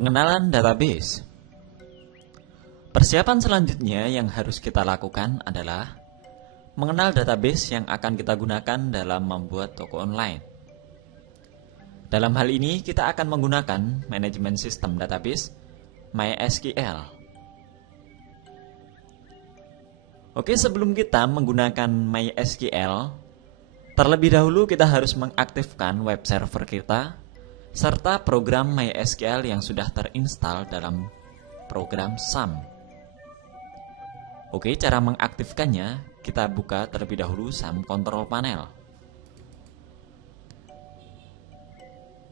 Pengenalan database. Persiapan selanjutnya yang harus kita lakukan adalah mengenal database yang akan kita gunakan dalam membuat toko online. Dalam hal ini kita akan menggunakan manajemen sistem database MySQL. Oke, sebelum kita menggunakan MySQL, terlebih dahulu kita harus mengaktifkan web server kita serta program MySQL yang sudah terinstall dalam program SAM. Oke, cara mengaktifkannya, kita buka terlebih dahulu SAM Control Panel.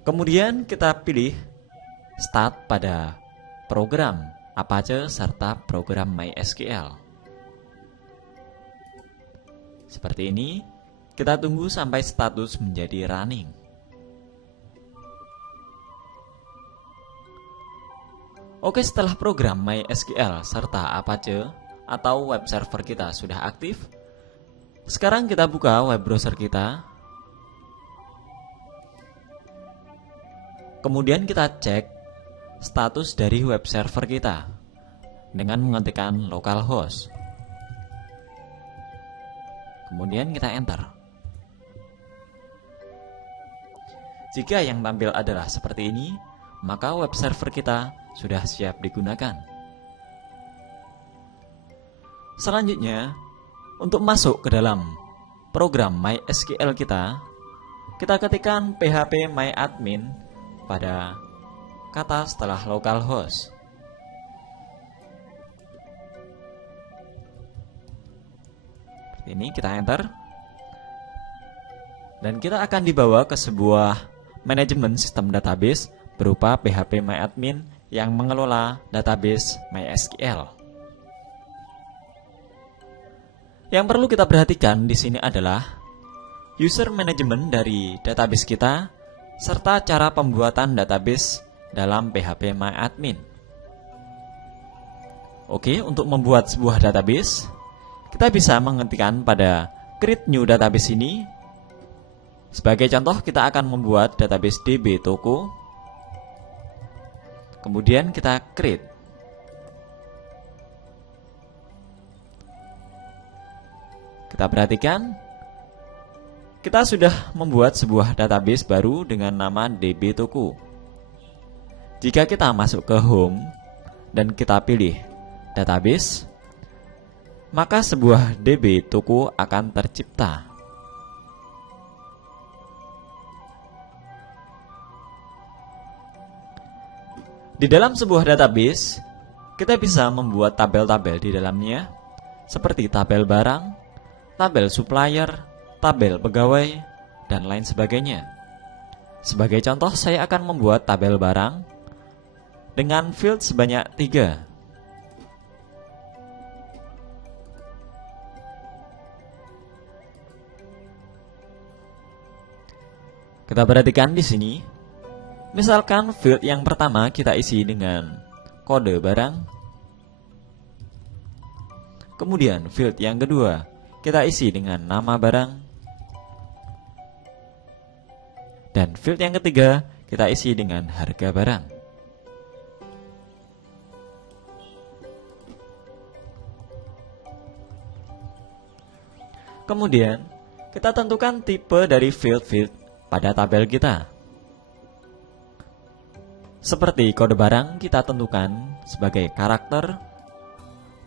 Kemudian kita pilih Start pada program Apache serta program MySQL. Seperti ini, kita tunggu sampai status menjadi running. Oke, setelah program MySQL serta Apache atau web server kita sudah aktif, sekarang kita buka web browser kita. Kemudian kita cek status dari web server kita dengan mengetikkan localhost. Kemudian kita enter. Jika yang tampil adalah seperti ini, maka web server kita sudah siap digunakan. Selanjutnya, untuk masuk ke dalam program MySQL kita ketikkan php myadmin pada kata setelah localhost. Seperti ini, kita enter. Dan kita akan dibawa ke sebuah manajemen sistem database berupa php myadmin yang mengelola database MySQL. Yang perlu kita perhatikan di sini adalah user management dari database kita serta cara pembuatan database dalam php myadmin. Oke, untuk membuat sebuah database, kita bisa mengetikkan pada create new database ini. Sebagai contoh, kita akan membuat database DB Toko. Kemudian kita create. Kita perhatikan, kita sudah membuat sebuah database baru dengan nama DB Toko. Jika kita masuk ke home dan kita pilih database, maka sebuah DB Toko akan tercipta. Di dalam sebuah database, kita bisa membuat tabel-tabel di dalamnya, seperti tabel barang, tabel supplier, tabel pegawai, dan lain sebagainya. Sebagai contoh, saya akan membuat tabel barang dengan field sebanyak 3. Kita perhatikan di sini. Misalkan field yang pertama kita isi dengan kode barang. Kemudian field yang kedua kita isi dengan nama barang. Dan field yang ketiga kita isi dengan harga barang. Kemudian kita tentukan tipe dari field pada tabel kita. Seperti kode barang kita tentukan sebagai karakter,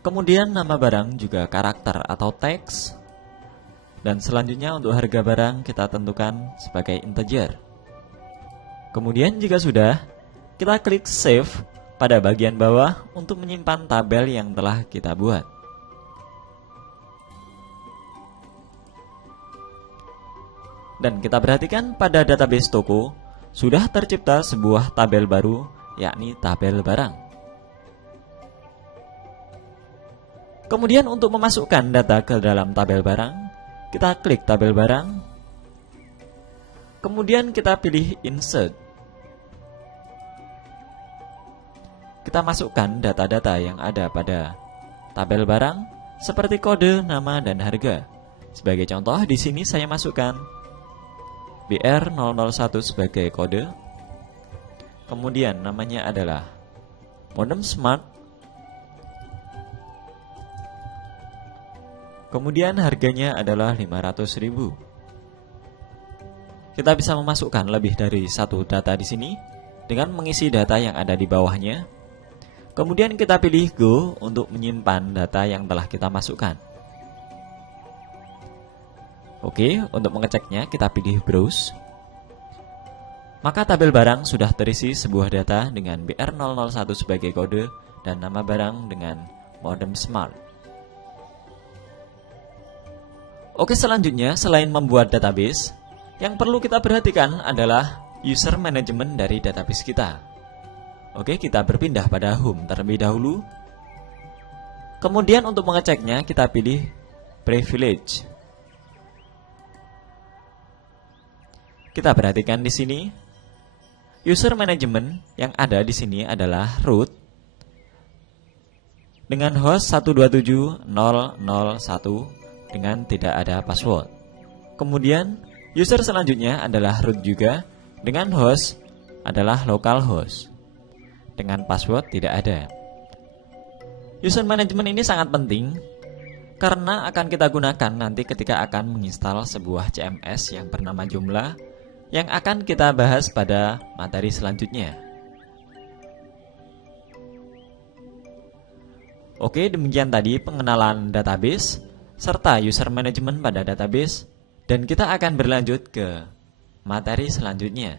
kemudian nama barang juga karakter atau teks, dan selanjutnya untuk harga barang kita tentukan sebagai integer. Kemudian jika sudah, kita klik save pada bagian bawah untuk menyimpan tabel yang telah kita buat. Dan kita perhatikan pada database toko sudah tercipta sebuah tabel baru, yakni tabel barang. Kemudian untuk memasukkan data ke dalam tabel barang, kita klik tabel barang. Kemudian kita pilih insert. Kita masukkan data-data yang ada pada tabel barang seperti kode, nama, dan harga. Sebagai contoh, di sini saya masukkan BR001 sebagai kode. Kemudian namanya adalah modem smart. Kemudian harganya adalah 500.000. Kita bisa memasukkan lebih dari satu data di sini dengan mengisi data yang ada di bawahnya. Kemudian kita pilih Go untuk menyimpan data yang telah kita masukkan. Oke, untuk mengeceknya kita pilih Browse. Maka tabel barang sudah terisi sebuah data dengan BR001 sebagai kode dan nama barang dengan modem smart. Oke, selanjutnya selain membuat database, yang perlu kita perhatikan adalah user management dari database kita. Oke, kita berpindah pada Home terlebih dahulu. Kemudian untuk mengeceknya kita pilih Privilege. Kita perhatikan di sini user management yang ada di sini adalah root dengan host 127.0.0.1 dengan tidak ada password. Kemudian user selanjutnya adalah root juga dengan host adalah localhost dengan password tidak ada. User management ini sangat penting karena akan kita gunakan nanti ketika akan menginstal sebuah CMS yang bernama Joomla yang akan kita bahas pada materi selanjutnya. Oke, demikian tadi pengenalan database serta user management pada database. Dan kita akan berlanjut ke materi selanjutnya.